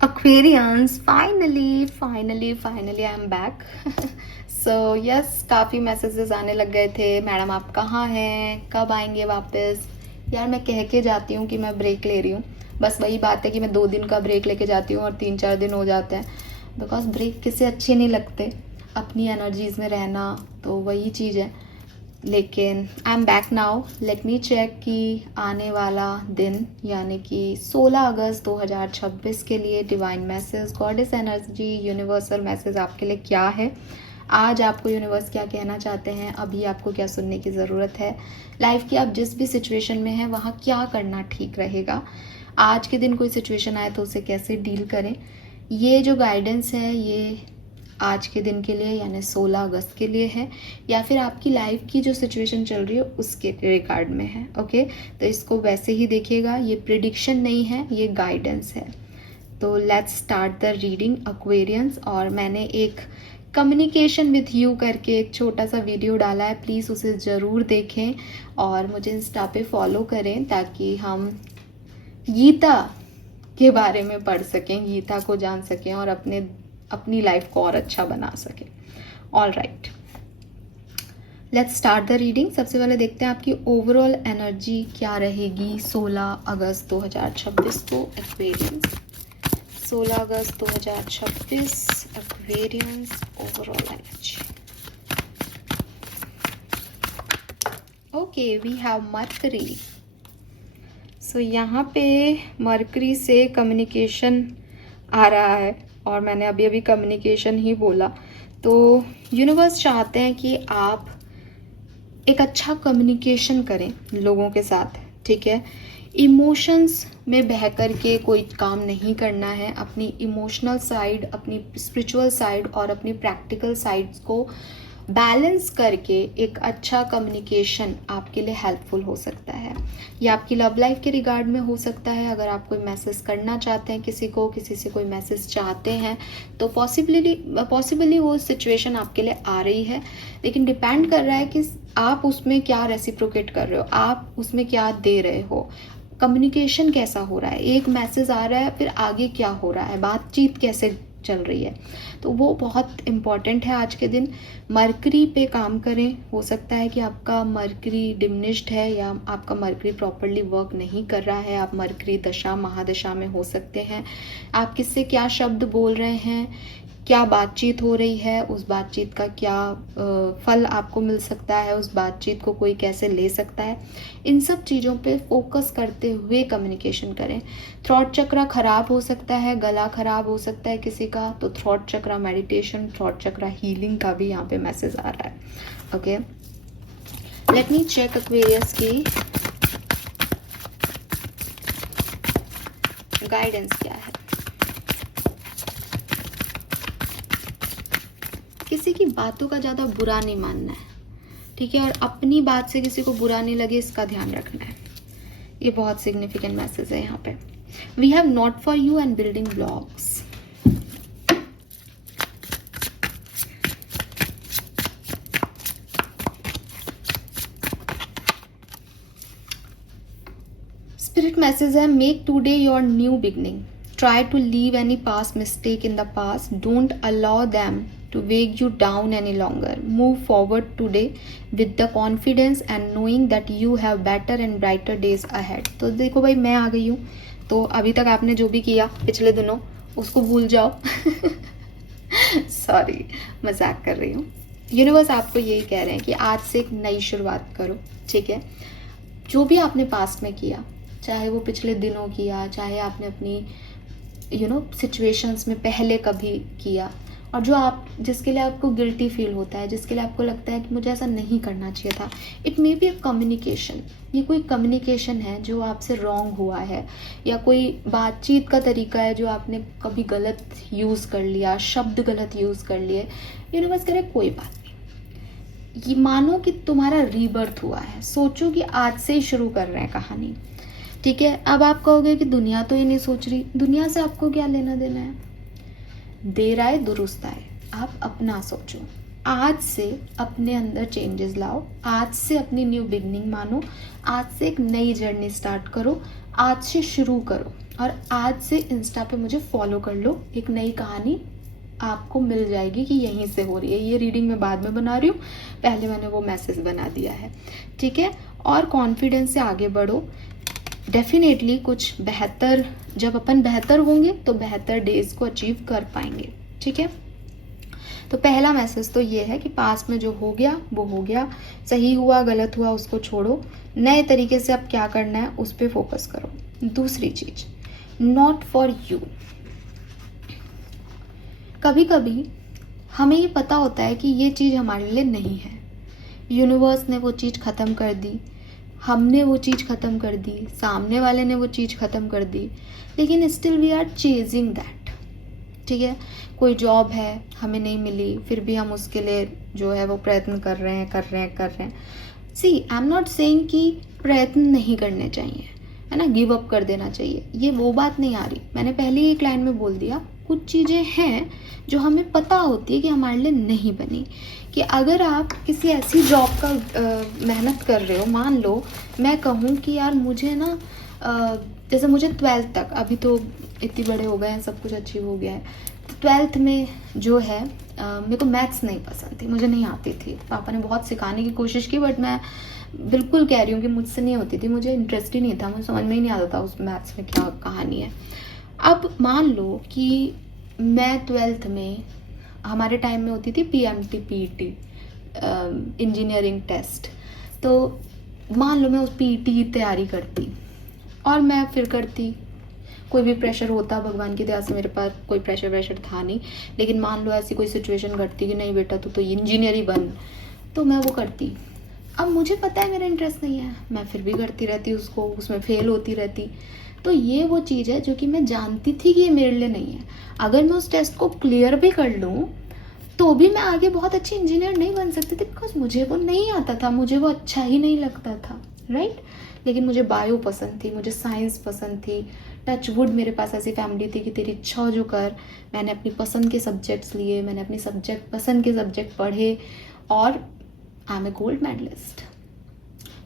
Aquarians, finally I am back. So yes, काफ़ी messages आने लग गए थे, मैडम आप कहाँ हैं, कब आएंगे वापस। यार मैं कह के जाती हूँ कि मैं ब्रेक ले रही हूँ, बस वही बात है कि मैं 2 दिन का ब्रेक लेके जाती हूँ और 3-4 दिन हो जाते हैं, बिकॉज ब्रेक किसे अच्छे नहीं लगते, अपनी एनर्जीज में रहना, तो वही चीज़ है। लेकिन I am back now. Let me check कि आने वाला दिन यानी कि 16 अगस्त 2026 के लिए divine message, goddess energy, universal message आपके लिए क्या है। आज आपको यूनिवर्स क्या कहना चाहते हैं, अभी आपको क्या सुनने की ज़रूरत है, लाइफ की आप जिस भी सिचुएशन में हैं वहाँ क्या करना ठीक रहेगा, आज के दिन कोई सिचुएशन आए तो उसे कैसे डील करें। ये जो गाइडेंस है ये आज के दिन के लिए यानी 16 अगस्त के लिए है, या फिर आपकी लाइफ की जो सिचुएशन चल रही है उसके रिगार्ड में है। ओके, तो इसको वैसे ही देखिएगा, ये प्रिडिक्शन नहीं है, ये गाइडेंस है। तो let's start the reading Aquarians. और मैंने एक कम्युनिकेशन विथ यू करके एक छोटा सा वीडियो डाला है, प्लीज़ उसे ज़रूर देखें और मुझे इंस्टा पे फॉलो करें ताकि हम गीता के बारे में पढ़ सकें, गीता को जान सकें और अपनी लाइफ को और अच्छा बना सकें। All right, let's start the reading. सबसे पहले देखते हैं आपकी ओवरऑल एनर्जी क्या रहेगी 16 अगस्त 2026 को एक्वेरियंस। 16 अगस्त 2026 Aquarians overall energy. Okay, we have Mercury. So यहाँ पे मरकरी से कम्युनिकेशन आ रहा है और मैंने अभी अभी कम्युनिकेशन ही बोला। तो यूनिवर्स चाहते हैं कि आप एक अच्छा कम्युनिकेशन करें लोगों के साथ, ठीक है। इमोशंस में बह कर के कोई काम नहीं करना है, अपनी इमोशनल साइड, अपनी स्पिरिचुअल साइड और अपनी प्रैक्टिकल साइड्स को बैलेंस करके एक अच्छा कम्युनिकेशन आपके लिए हेल्पफुल हो सकता है। या आपकी लव लाइफ के रिगार्ड में हो सकता है, अगर आप कोई मैसेज करना चाहते हैं किसी को, किसी से कोई मैसेज चाहते हैं तो पॉसिबली वो सिचुएशन आपके लिए आ रही है, लेकिन डिपेंड कर रहा है कि आप उसमें क्या रेसिप्रोकेट कर रहे हो, आप उसमें क्या दे रहे हो, कम्युनिकेशन कैसा हो रहा है। एक मैसेज आ रहा है, फिर आगे क्या हो रहा है, बातचीत कैसे चल रही है, तो वो बहुत इम्पॉर्टेंट है आज के दिन। मरकरी पे काम करें, हो सकता है कि आपका मरकरी डिमिनिश्ड है या आपका मरकरी प्रॉपरली वर्क नहीं कर रहा है, आप मरकरी दशा महादशा में हो सकते हैं। आप किससे क्या शब्द बोल रहे हैं, क्या बातचीत हो रही है, उस बातचीत का क्या फल आपको मिल सकता है, उस बातचीत को कोई कैसे ले सकता है, इन सब चीज़ों पे फोकस करते हुए कम्युनिकेशन करें। थ्रॉट चक्रा खराब हो सकता है, गला खराब हो सकता है किसी का, तो throat chakra meditation, throat chakra healing का भी यहाँ पे मैसेज आ रहा है। Okay, let me check Aquarius की गाइडेंस क्या है। किसी की बातों का ज़्यादा बुरा नहीं मानना है, ठीक है, और अपनी बात से किसी को बुरा नहीं लगे इसका ध्यान रखना है। ये बहुत सिग्निफिकेंट मैसेज है यहाँ पे। We have not for you and building blocks. Spirit message है, make today your new beginning, try to leave any past mistake in the past, don't allow them to weigh you down any longer. Move forward today with the confidence and knowing that you have better and brighter days ahead. तो देखो भाई, मैं आ गई हूँ, तो अभी तक आपने जो भी किया पिछले दिनों उसको भूल जाओ। सॉरी, मजाक कर रही हूँ। यूनिवर्स आपको यही कह रहे हैं कि आज से एक नई शुरुआत करो, ठीक है। जो भी आपने पास्ट में किया, चाहे वो पिछले दिनों किया, चाहे आपने अपनी सिचुएशंस में पहले कभी किया, और जो आप जिसके लिए आपको गिल्टी फील होता है, जिसके लिए आपको लगता है कि मुझे ऐसा नहीं करना चाहिए था, it may be a communication, ये कोई कम्युनिकेशन है जो आपसे रॉन्ग हुआ है, या कोई बातचीत का तरीका है जो आपने कभी गलत यूज़ कर लिया, शब्द गलत यूज़ कर लिए। यूनिवर्स करे कोई बात नहीं, ये मानो कि तुम्हारा रीबर्थ हुआ है, सोचो कि आज से ही शुरू कर रहे हैं कहानी, ठीक है। अब आप कहोगे कि दुनिया तो ये नहीं सोच रही, दुनिया से आपको क्या लेना देना है, देर आए दुरुस्त आए, आप अपना सोचो। आज से अपने अंदर चेंजेस लाओ, आज से अपनी न्यू बिगनिंग मानो, आज से एक नई जर्नी स्टार्ट करो, आज से शुरू करो, और आज से इंस्टा पे मुझे फॉलो कर लो, एक नई कहानी आपको मिल जाएगी कि यहीं से हो रही है। ये रीडिंग मैं बाद में बना रही हूँ, पहले मैंने वो मैसेज बना दिया है, ठीक है। और कॉन्फिडेंस से आगे बढ़ो। डेफिनेटली कुछ बेहतर, जब अपन बेहतर होंगे तो बेहतर डेज को अचीव कर पाएंगे, ठीक है। तो पहला मैसेज तो ये है कि पास्ट में जो हो गया वो हो गया, सही हुआ गलत हुआ उसको छोड़ो, नए तरीके से अब क्या करना है उस पर फोकस करो। दूसरी चीज, नॉट फॉर यू। कभी कभी हमें ये पता होता है कि ये चीज़ हमारे लिए नहीं है, यूनिवर्स ने वो चीज़ ख़त्म कर दी, हमने वो चीज़ ख़त्म कर दी, सामने वाले ने वो चीज़ ख़त्म कर दी, लेकिन still we are chasing that, ठीक है। कोई जॉब है हमें नहीं मिली, फिर भी हम उसके लिए जो है वो प्रयत्न कर रहे हैं। सी आई एम नॉट सेइंग कि प्रयत्न नहीं करने चाहिए, है ना, गिव अप कर देना चाहिए, ये वो बात नहीं आ रही। मैंने पहले ही एक लाइन में बोल दिया, कुछ चीज़ें हैं जो हमें पता होती है कि हमारे लिए नहीं बनी। कि अगर आप किसी ऐसी जॉब का मेहनत कर रहे हो, मान लो मैं कहूँ कि यार मुझे ना जैसे मुझे 12th तक, अभी तो इतने बड़े हो गए हैं, सब कुछ अचीव हो गया है, तो 12th में जो है मेरे को मैथ्स नहीं पसंद थी, मुझे नहीं आती थी। पापा ने बहुत सिखाने की कोशिश की, बट मैं बिल्कुल कह रही हूँ कि मुझसे नहीं होती थी, मुझे इंटरेस्ट ही नहीं था, मुझे समझ में ही नहीं आता था उस मैथ्स में क्या कहानी है। अब मान लो कि मैं 12th में, हमारे टाइम में होती थी PMT PET इंजीनियरिंग टेस्ट, तो मान लो मैं उस PET की तैयारी करती और मैं फिर करती, कोई भी प्रेशर होता, भगवान की दया से मेरे पास कोई प्रेशर वेशर था नहीं, लेकिन मान लो ऐसी कोई सिचुएशन घटती कि नहीं बेटा तू तो इंजीनियर ही बन, तो मैं वो करती। अब मुझे पता है मेरा इंटरेस्ट नहीं है, मैं फिर भी करती रहती उसको, उसमें फेल होती रहती। तो ये वो चीज़ है जो कि मैं जानती थी कि ये मेरे लिए नहीं है। अगर मैं उस टेस्ट को क्लियर भी कर लूँ तो भी मैं आगे बहुत अच्छी इंजीनियर नहीं बन सकती थी, बिकॉज मुझे वो नहीं आता था, मुझे वो अच्छा ही नहीं लगता था, राइट। लेकिन मुझे बायो पसंद थी, मुझे साइंस पसंद थी। टच वुड मेरे पास ऐसी फैमिली थी कि तेरी इच्छा हो जो कर। मैंने अपनी पसंद के सब्जेक्ट्स लिए, मैंने अपनी पसंद के सब्जेक्ट पढ़े और I am a gold medalist.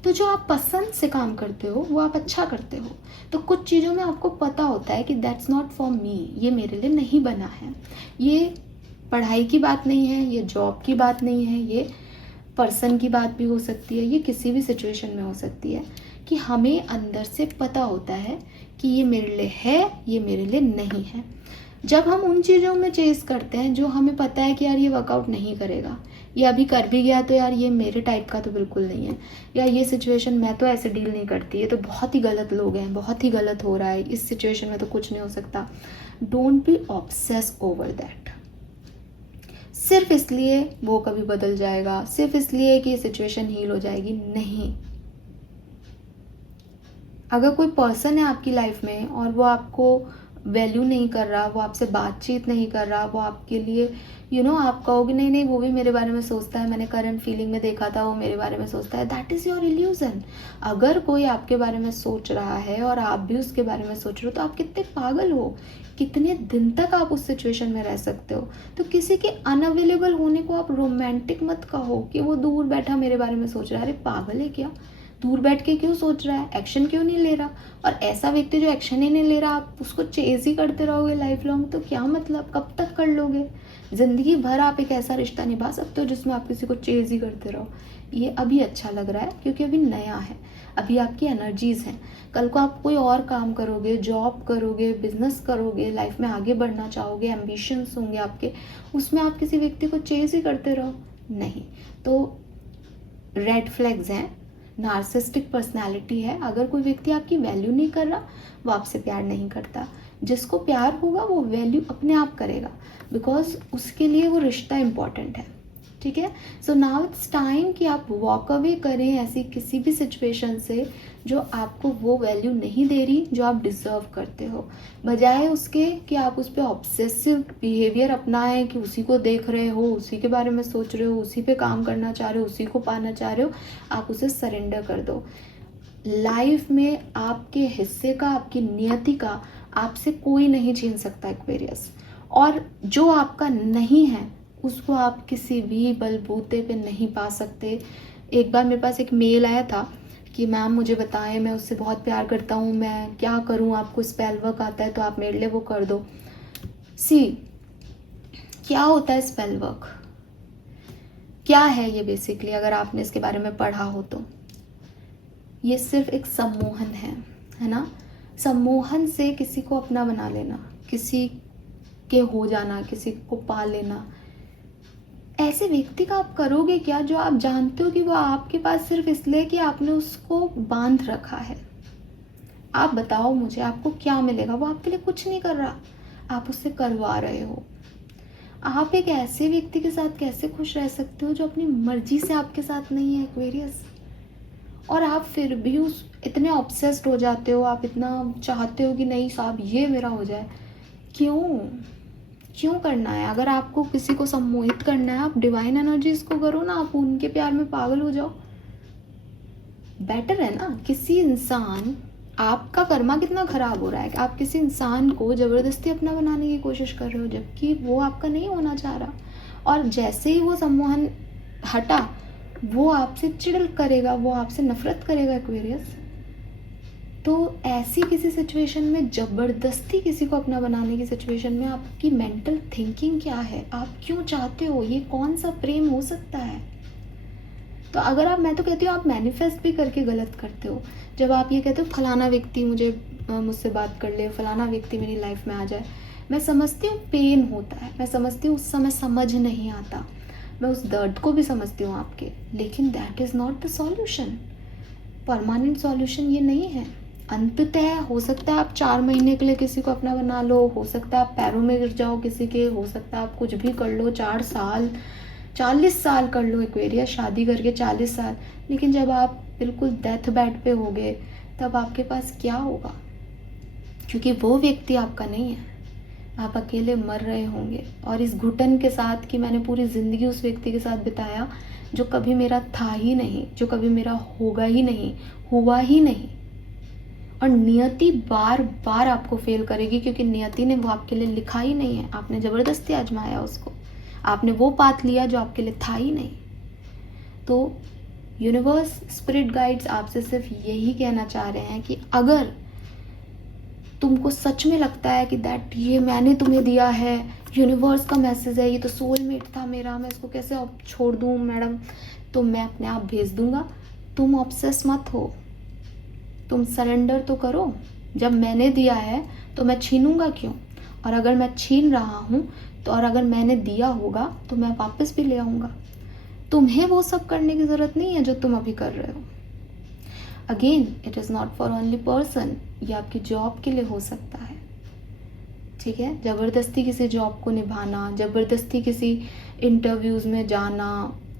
तो जो आप पसंद से काम करते हो वो आप अच्छा करते हो। तो कुछ चीज़ों में आपको पता होता है कि दैट्स नॉट फॉर मी, ये मेरे लिए नहीं बना है। ये पढ़ाई की बात नहीं है, ये जॉब की बात नहीं है, ये पर्सन की बात भी हो सकती है, ये किसी भी सिचुएशन में हो सकती है कि हमें अंदर से पता होता है कि ये मेरे लिए है, ये मेरे लिए नहीं है। जब हम उन चीज़ों में चेस करते हैं जो हमें पता है कि यार ये वर्कआउट नहीं करेगा, ये अभी कर भी गया तो यार ये मेरे टाइप का तो बिल्कुल नहीं है, या ये सिचुएशन मैं तो ऐसे डील नहीं करती, ये तो बहुत ही गलत लोग हैं, बहुत ही गलत हो रहा है, इस सिचुएशन में तो कुछ नहीं हो सकता। Don't be obsess over that. सिर्फ इसलिए वो कभी बदल जाएगा, सिर्फ इसलिए कि ये सिचुएशन हील हो जाएगी, नहीं। अगर कोई पर्सन है आपकी लाइफ में और वो आपको वैल्यू नहीं कर रहा, वो आपसे बातचीत नहीं कर रहा, वो आपके लिए आप कहोगे नहीं नहीं वो भी मेरे बारे में सोचता है, मैंने करंट फीलिंग में देखा था वो मेरे बारे में सोचता है, दैट इज़ योर इल्यूजन। अगर कोई आपके बारे में सोच रहा है और आप भी उसके बारे में सोच रहे हो तो आप कितने पागल हो, कितने दिन तक आप उस सिचुएशन में रह सकते हो। तो किसी के अनअवेलेबल होने को आप रोमांटिक मत कहो कि वो दूर बैठा मेरे बारे में सोच रहा है। अरे पागल है क्या, दूर बैठ के क्यों सोच रहा है, एक्शन क्यों नहीं ले रहा। और ऐसा व्यक्ति जो एक्शन ही नहीं ले रहा, आप उसको चेज ही करते रहोगे लाइफ लॉन्ग, तो क्या मतलब, कब तक कर लोगे। जिंदगी भर आप एक ऐसा रिश्ता निभा सकते हो जिसमें आप किसी को चेज ही करते रहो। ये अभी अच्छा लग रहा है क्योंकि अभी नया है, अभी आपकी एनर्जीज हैं। कल को आप कोई और काम करोगे, जॉब करोगे, बिजनेस करोगे, लाइफ में आगे बढ़ना चाहोगे, एम्बिशंस होंगे आपके, उसमें आप किसी व्यक्ति को चेज ही करते रहो, नहीं। तो रेड फ्लैग्स हैं, नार्सिस्टिक पर्सनालिटी है। अगर कोई व्यक्ति आपकी वैल्यू नहीं कर रहा, वो आपसे प्यार नहीं करता। जिसको प्यार होगा वो वैल्यू अपने आप करेगा, बिकॉज उसके लिए वो रिश्ता इम्पॉर्टेंट है, ठीक है। सो नाउ इट्स टाइम कि आप वॉक अवे करें ऐसी किसी भी सिचुएशन से जो आपको वो वैल्यू नहीं दे रही जो आप डिजर्व करते हो। बजाय उसके कि आप उस पर ऑब्सेसिव बिहेवियर अपनाएं कि उसी को देख रहे हो, उसी के बारे में सोच रहे हो, उसी पे काम करना चाह रहे हो, उसी को पाना चाह रहे हो, आप उसे सरेंडर कर दो। लाइफ में आपके हिस्से का, आपकी नियति का आपसे कोई नहीं छीन सकता एक्वेरियस। और जो आपका नहीं है उसको आप किसी भी बलबूते पे नहीं पा सकते। एक बार मेरे पास एक मेल आया था कि मैम मुझे बताएं, मैं उससे बहुत प्यार करता हूँ, मैं क्या करूँ, आपको स्पेल वर्क आता है तो आप मेरे लिए वो कर दो। सी, क्या होता है स्पेल वर्क, क्या है ये बेसिकली, अगर आपने इसके बारे में पढ़ा हो तो ये सिर्फ एक सम्मोहन है ना। सम्मोहन से किसी को अपना बना लेना, किसी के हो जाना, किसी को पा लेना। ऐसे व्यक्ति का आप करोगे क्या जो आप जानते हो कि वो आपके पास सिर्फ इसलिए कि आपने उसको बांध रखा है। आप बताओ मुझे, आपको क्या मिलेगा? वो आपके लिए कुछ नहीं कर रहा, आप उससे करवा रहे हो। आप एक ऐसे व्यक्ति के साथ कैसे खुश रह सकते हो जो अपनी मर्जी से आपके साथ नहीं है एक्वेरियस? और आप फिर भी उस इतने ऑब्सेस्ड हो जाते हो, आप इतना चाहते हो कि नहीं साहब ये मेरा हो जाए। क्यों करना है? अगर आपको किसी को सम्मोहित करना है, आप डिवाइन एनर्जीज को करो ना, आप उनके प्यार में पागल हो जाओ, बेटर है ना। किसी इंसान, आपका कर्मा कितना खराब हो रहा है कि आप किसी इंसान को जबरदस्ती अपना बनाने की कोशिश कर रहे हो जबकि वो आपका नहीं होना चाह रहा। और जैसे ही वो सम्मोहन हटा, वो आपसे चिढ़ करेगा, वो आपसे नफरत करेगा एक्वेरियस। तो ऐसी किसी सिचुएशन में, जबरदस्ती किसी को अपना बनाने की सिचुएशन में, आपकी मेंटल थिंकिंग क्या है? आप क्यों चाहते हो? ये कौन सा प्रेम हो सकता है? तो अगर आप, मैं तो कहती हूँ आप मैनिफेस्ट भी करके गलत करते हो। जब आप ये कहते हो फलाना व्यक्ति मुझसे बात कर ले, फलाना व्यक्ति मेरी लाइफ में आ जाए, मैं समझती हूँ पेन होता है, मैं समझती हूँ उस समय समझ नहीं आता, मैं उस दर्द को भी समझती हूँ आपके, लेकिन that is not the solution. Permanent solution ये नहीं है। अंततः हो सकता है आप 4 महीने के लिए किसी को अपना बना लो, हो सकता है आप पैरों में गिर जाओ किसी के, हो सकता है आप कुछ भी कर लो, 4 साल 40 साल कर लो एक्वेरियस, शादी करके 40 साल, लेकिन जब आप बिल्कुल डेथ बेड पे होगे तब आपके पास क्या होगा? क्योंकि वो व्यक्ति आपका नहीं है, आप अकेले मर रहे होंगे। और इस घुटन के साथ कि मैंने पूरी ज़िंदगी उस व्यक्ति के साथ बिताया जो कभी मेरा था ही नहीं, जो कभी मेरा होगा ही नहीं, हुआ ही नहीं। और नियति बार बार आपको फेल करेगी क्योंकि नियति ने वो आपके लिए लिखा ही नहीं है, आपने ज़बरदस्ती आजमाया उसको, आपने वो पाथ लिया जो आपके लिए था ही नहीं। तो यूनिवर्स, स्पिरिट गाइड्स आपसे सिर्फ यही कहना चाह रहे हैं कि अगर तुमको सच में लगता है कि दैट ये मैंने तुम्हें दिया है, यूनिवर्स का मैसेज है, ये तो सोलमेट था मेरा, मैं इसको कैसे अब छोड़ दूँ मैडम, तो मैं अपने आप भेज दूंगा। तुम ऑब्सेस मत हो, तुम सरेंडर तो करो। जब मैंने दिया है तो मैं छीनूंगा क्यों? और अगर मैं छीन रहा हूँ तो, और अगर मैंने दिया होगा तो मैं वापस भी ले आऊँगा। तुम्हें वो सब करने की ज़रूरत नहीं है जो तुम अभी कर रहे हो। Again, it is not for only person, ये आपकी जॉब के लिए हो सकता है, ठीक है? ज़बरदस्ती किसी जॉब को निभाना, ज़बरदस्ती किसी इंटरव्यूज़ में जाना,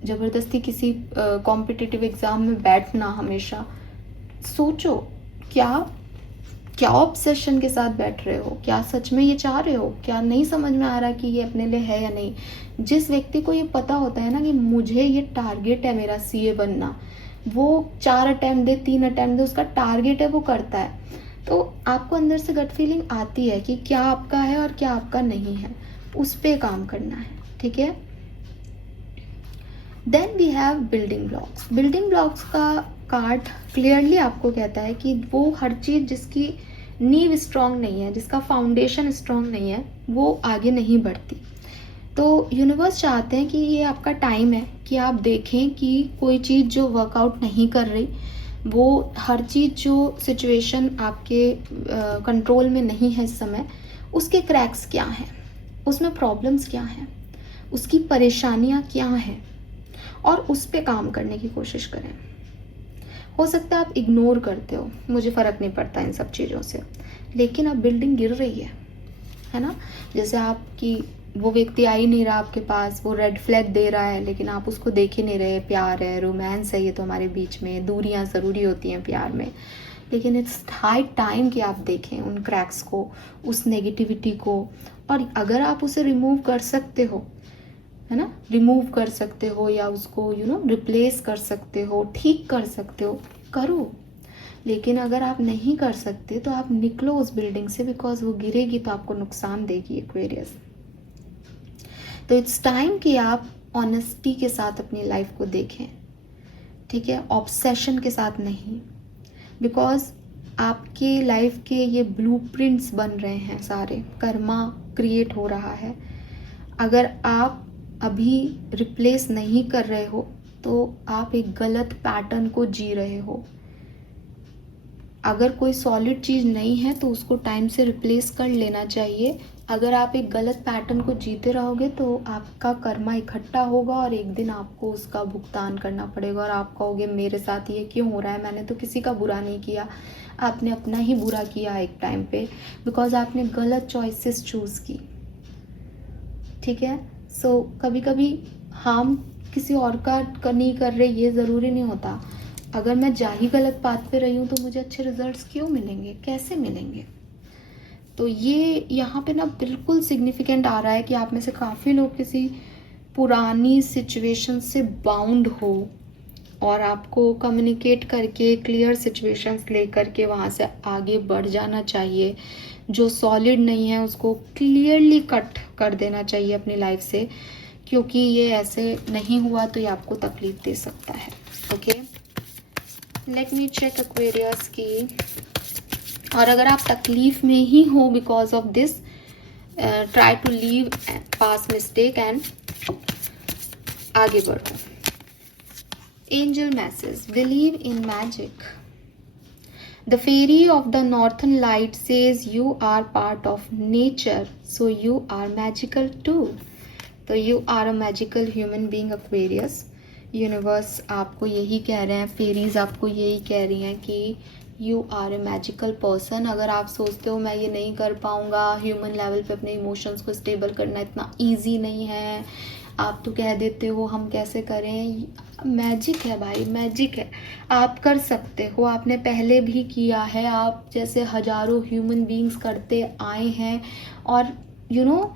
ज़बरदस्ती किसी कॉम्पिटिटिव एग्ज़ाम में बैठना हमेशा। सोचो, क्या ऑब्सेशन के साथ बैठ रहे हो? क्या सच में ये चाह रहे हो? क्या नहीं समझ में आ रहा कि ये अपने लिए है या नहीं? जिस व्यक्ति को ये पता होता है ना कि मुझे ये टारगेट है मेरा सीए बनना, वो 4 अटेम्प्ट दे, 3 अटेम्प्ट दे, उसका टारगेट है, वो करता है। तो आपको अंदर से गट फीलिंग आती है कि क्या आपका है और क्या आपका नहीं है, उस पर काम करना है, ठीक है? Then we have building blocks. Building blocks का कार्ड क्लियरली आपको कहता है कि वो हर चीज़ जिसकी नींव स्ट्रॉन्ग नहीं है, जिसका फाउंडेशन स्ट्रॉन्ग नहीं है, वो आगे नहीं बढ़ती। तो यूनिवर्स चाहते हैं कि ये आपका टाइम है कि आप देखें कि कोई चीज़ जो वर्कआउट नहीं कर रही, वो हर चीज़ जो सिचुएशन आपके कंट्रोल में नहीं है इस समय, उसके क्रैक्स क्या हैं, उसमें प्रॉब्लम्स क्या हैं, उसकी परेशानियाँ क्या हैं, और उस पर काम करने की कोशिश करें। हो सकता है आप इग्नोर करते हो, मुझे फ़र्क नहीं पड़ता इन सब चीज़ों से, लेकिन अब बिल्डिंग गिर रही है ना? जैसे आपकी वो व्यक्ति आ ही नहीं रहा आपके पास, वो रेड फ्लैग दे रहा है लेकिन आप उसको देख ही नहीं रहे। प्यार है, रोमांस है, ये तो हमारे बीच में, दूरियां ज़रूरी होती हैं प्यार में, लेकिन इट्स हाई टाइम कि आप देखें उन क्रैक्स को, उस नेगेटिविटी को। और अगर आप उसे रिमूव कर सकते हो, है ना, रिमूव कर सकते हो या उसको रिप्लेस कर सकते हो, ठीक कर सकते हो, करो। लेकिन अगर आप नहीं कर सकते तो आप निकलो उस बिल्डिंग से, बिकॉज वो गिरेगी तो आपको नुकसान देगी एक्वेरियस। तो इट्स टाइम कि आप ऑनेस्टी के साथ अपनी लाइफ को देखें, ठीक है, ऑब्सेशन के साथ नहीं, बिकॉज आपके लाइफ के ये ब्लूप्रिंट्स बन रहे हैं, सारे कर्मा क्रिएट हो रहा है। अगर आप अभी रिप्लेस नहीं कर रहे हो तो आप एक गलत पैटर्न को जी रहे हो। अगर कोई सॉलिड चीज़ नहीं है तो उसको टाइम से रिप्लेस कर लेना चाहिए। अगर आप एक गलत पैटर्न को जीते रहोगे तो आपका कर्मा इकट्ठा होगा और एक दिन आपको उसका भुगतान करना पड़ेगा और आप कहोगे मेरे साथ ये क्यों हो रहा है, मैंने तो किसी का बुरा नहीं किया। आपने अपना ही बुरा किया एक टाइम पे, बिकॉज आपने गलत चॉइसेस चूज़ की। ठीक है, सो कभी कभी हम किसी और का नहीं कर रहे, ये ज़रूरी नहीं होता। अगर मैं जा ही गलत पाथ पे रही हूँ तो मुझे अच्छे रिजल्ट्स क्यों मिलेंगे, कैसे मिलेंगे? तो ये यहाँ पे ना बिल्कुल सिग्निफिकेंट आ रहा है कि आप में से काफ़ी लोग किसी पुरानी सिचुएशन से बाउंड हो और आपको कम्युनिकेट करके क्लियर सिचुएशंस लेकर के वहाँ से आगे बढ़ जाना चाहिए। जो सॉलिड नहीं है उसको क्लियरली कट कर देना चाहिए अपनी लाइफ से, क्योंकि ये ऐसे नहीं हुआ तो ये आपको तकलीफ दे सकता है। Okay, let me check Aquarius की। और अगर आप तकलीफ में ही हो because of this, try to leave past mistake and आगे बढ़ो। Angel message, believe in magic. The fairy of the northern light says you are part of nature, so you are magical too. तो you are a magical human being Aquarius. Universe आपको यही कह रहे हैं, fairies आपको यही कह रही हैं कि you are a magical person. अगर आप सोचते हो मैं ये नहीं कर पाऊँगा, ह्यूमन लेवल पे अपने इमोशंस को स्टेबल करना इतना ईजी नहीं है, आप तो कह देते हो हम कैसे करें, मैजिक है भाई, मैजिक है, आप कर सकते हो। आपने पहले भी किया है, आप जैसे हजारों ह्यूमन बीइंग्स करते आए हैं। और यू नो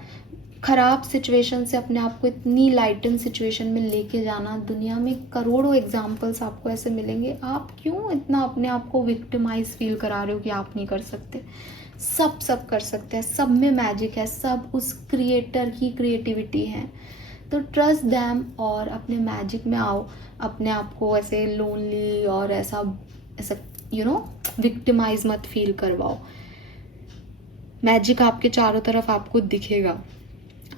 ख़राब सिचुएशन से अपने आप को इतनी लाइटन सिचुएशन में लेके जाना, दुनिया में करोड़ों एग्जाम्पल्स आपको ऐसे मिलेंगे। आप क्यों इतना अपने आप को विक्टिमाइज फील करा रहे हो कि आप नहीं कर सकते? सब कर सकते हैं, सब में मैजिक है, सब उस क्रिएटर की क्रिएटिविटी है। तो ट्रस्ट दैम और अपने मैजिक में आओ। अपने आप को ऐसे लोनली और ऐसा विक्टिमाइज मत फील करवाओ। मैजिक आपके चारों तरफ आपको दिखेगा,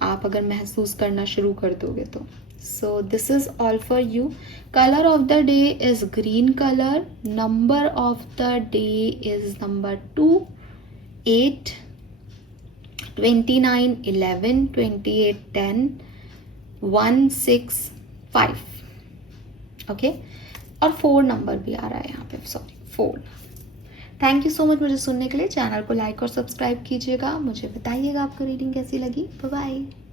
आप अगर महसूस करना शुरू कर दोगे तो। So this is all for you. Colour of the day is green colour. Number of the day is number 2, 8, 29, 11, 28, 10, 1, 6, 5। Okay, और 4 नंबर भी आ रहा है यहाँ पे, sorry 4। Thank you so much मुझे सुनने के लिए। चैनल को लाइक और सब्सक्राइब कीजिएगा। मुझे बताइएगा आपको रीडिंग कैसी लगी। Bye bye.